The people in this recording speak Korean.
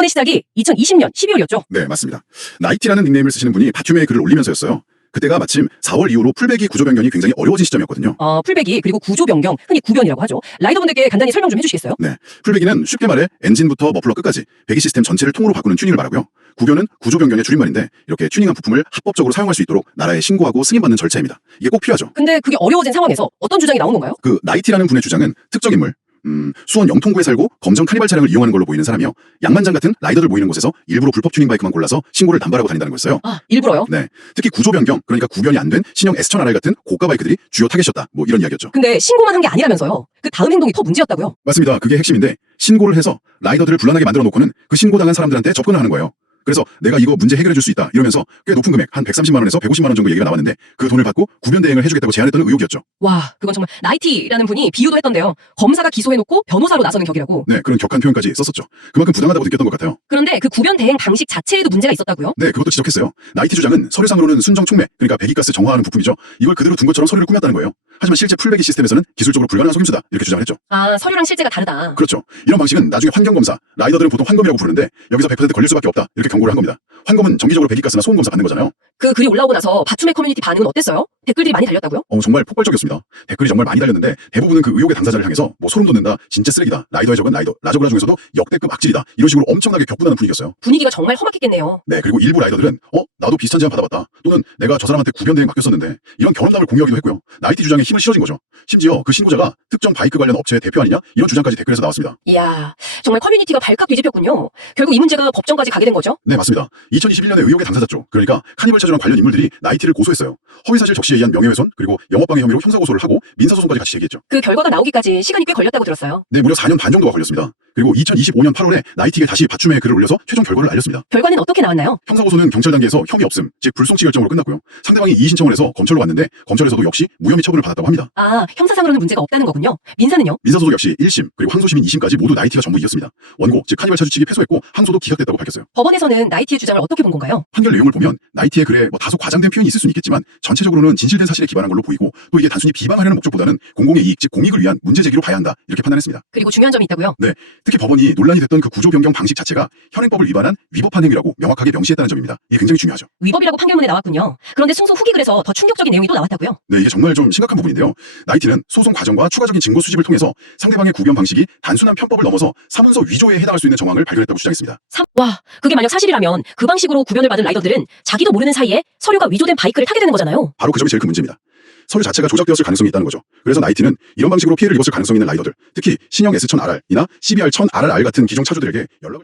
사건의 시작이 2020년 12월이었죠. 네, 맞습니다. 나이티라는 닉네임을 쓰시는 분이 바툼에 글을 올리면서였어요. 그때가 마침 4월 이후로 풀배기 구조 변경이 굉장히 어려워진 시점이었거든요. 풀배기 그리고 구조 변경, 흔히 구변이라고 하죠. 라이더분들께 간단히 설명 좀 해주시겠어요? 네, 풀배기는 쉽게 말해 엔진부터 머플러 끝까지 배기 시스템 전체를 통으로 바꾸는 튜닝을 말하고요. 구변은 구조 변경의 줄임말인데 이렇게 튜닝한 부품을 합법적으로 사용할 수 있도록 나라에 신고하고 승인받는 절차입니다. 이게 꼭 필요하죠. 근데 그게 어려워진 상황에서 어떤 주장이 나온 건가요? 그 나이티라는 분의 주장은 특정 인물, 수원 영통구에 살고 검정 카니발 차량을 이용하는 걸로 보이는 사람이요. 양만장 같은 라이더들 모이는 곳에서 일부러 불법 튜닝 바이크만 골라서 신고를 남발하고 다닌다는 거였어요. 아, 일부러요? 네, 특히 구조 변경, 그러니까 구변이 안 된 신형 S1000RR 같은 고가 바이크들이 주요 타겟이었다. 뭐 이런 이야기였죠. 근데 신고만 한 게 아니라면서요. 그 다음 행동이 더 문제였다고요? 맞습니다. 그게 핵심인데 신고를 해서 라이더들을 불안하게 만들어 놓고는 그 신고당한 사람들한테 접근을 하는 거예요. 그래서 내가 이거 문제 해결해 줄 수 있다 이러면서 꽤 높은 금액 한 130만 원에서 150만 원 정도 얘기가 나왔는데 그 돈을 받고 구변 대행을 해주겠다고 제안했던 의혹이었죠. 와, 그건 정말 나이티라는 분이 비유도 했던데요. 검사가 기소해놓고 변호사로 나서는 격이라고. 네, 그런 격한 표현까지 썼었죠. 그만큼 부당하다고 느꼈던 것 같아요. 그런데 그 구변 대행 방식 자체에도 문제가 있었다고요? 네, 그것도 지적했어요. 나이티 주장은 서류상으로는 순정 촉매, 그러니까 배기가스 정화하는 부품이죠. 이걸 그대로 둔 것처럼 서류를 꾸몄다는 거예요. 하지만 실제 풀배기 시스템에서는 기술적으로 불가능한 속임수다 이렇게 주장을 했죠. 아, 서류랑 실제가 다르다. 그렇죠. 이런 방식은 나중에 환경검사, 라이더들은 보통 환검이라고 부르는데 여기서 100% 걸릴 수밖에 없다 이렇게 경고를 한 겁니다. 환검은 정기적으로 배기가스나 소음검사 받는 거잖아요. 그 글이 올라오고 나서 바툼의 커뮤니티 반응은 어땠어요? 댓글들이 많이 달렸다고요? 정말 폭발적이었습니다. 댓글이 정말 많이 달렸는데 대부분은 그 의혹의 당사자를 향해서 뭐 소름 돋는다, 진짜 쓰레기다, 라이더의 적은 라이더, 라저그라 중에서도 역대급 악질이다 이런 식으로 엄청나게 격분하는 분위기였어요. 분위기가 정말 험악했겠네요. 네, 그리고 일부 라이더들은 나도 비슷한 제안 받아봤다 또는 내가 저 사람한테 구변 대행 맡겼었는데 이런 경험담을 공유하기도 했고요. 나이티 주장에 힘을 실어진 거죠. 심지어 그 신고자가 특정 바이크 관련 업체의 대표 아니냐 이런 주장까지 댓글에서 나왔습니다. 이야, 정말 커뮤니티가 발칵 뒤집혔군요. 결국 이 문제가 법정까지 가게 된 거죠? 네, 맞습니다. 2021년에 의혹의 당사자죠. 그러니까 카니발 차주랑 관련 인물들이 나이티를 고소했어요. 허위사실 적시에 의한 명예훼손 그리고 영업방해 혐의로 형사고소를 하고 민사소송까지 같이 제기했죠. 그 결과가 나오기까지 시간이 꽤 걸렸다고 들었어요. 네, 무려 4년 반 정도가 걸렸습니다. 그리고 2025년 8월에 나이티가 다시 바춤에 글을 올려서 최종 결과를 알렸습니다. 결과는 어떻게 나왔나요? 형사고소는 경찰 단계에서 혐의 없음, 즉 불송치 결정으로 끝났고요. 상대방이 이의 신청을 해서 검찰로 갔는데 검찰에서도 역시 무혐의 처분을 받았다고 합니다. 아, 형사상으로는 문제가 없다는 거군요. 민사는요? 민사소송 역시 1심 그리고 항소심인 2심까지 모두 나이티가 전부 이겼습니다. 원고, 즉 카니발 차주 측이 패소했고 항소도 기각됐다고 밝혔어요. 법원에서는 나이티의 주장을 어떻게 본 건가요? 판결 내용을 보면 나이티의 글에 다소 과장된 표현이 있을 수는 있겠지만 전체적으로는 진실된 사실에 기반한 걸로 보이고 또 이게 단순히 비방하려는 목적보다는 공공의 이익, 즉 공익을 위한 문제 제기로 봐야 한다 이렇게 판단했습니다. 그리고 중요한 점이 있다고요? 네, 특히 법원이 논란이 됐던 그 구조 변경 방식 자체가 현행법을 위반한 위법한 행위라고 명확하게 명시했다는 점입니다. 이게 굉장히 중요하죠. 위법이라고 판결문에 나왔군요. 그런데 승소 후기 글에서 더 충격적인 내용이 또 나왔다고요? 네, 이게 정말 좀 심각한 부분인데요. 나이티는 소송 과정과 추가적인 증거 수집을 통해서 상대방의 구변 방식이 단순한 편법을 넘어서 사문서 위조에 해당할 수 있는 정황을 발견했다고 주장했습니다. 와, 그게 만약 사실이라면 그 방식으로 구변을 받은 라이더들은 자기도 모르는 사이에 서류가 위조된 바이크를 타게 되는 거잖아요. 바로 그 점이 제일 큰 문제입니다. 서류 자체가 조작되었을 가능성이 있다는 거죠. 그래서 나이티는 이런 방식으로 피해를 입었을 가능성이 있는 라이더들, 특히 신형 S1000RR이나 CBR1000RR 같은 기종 차주들에게 연락을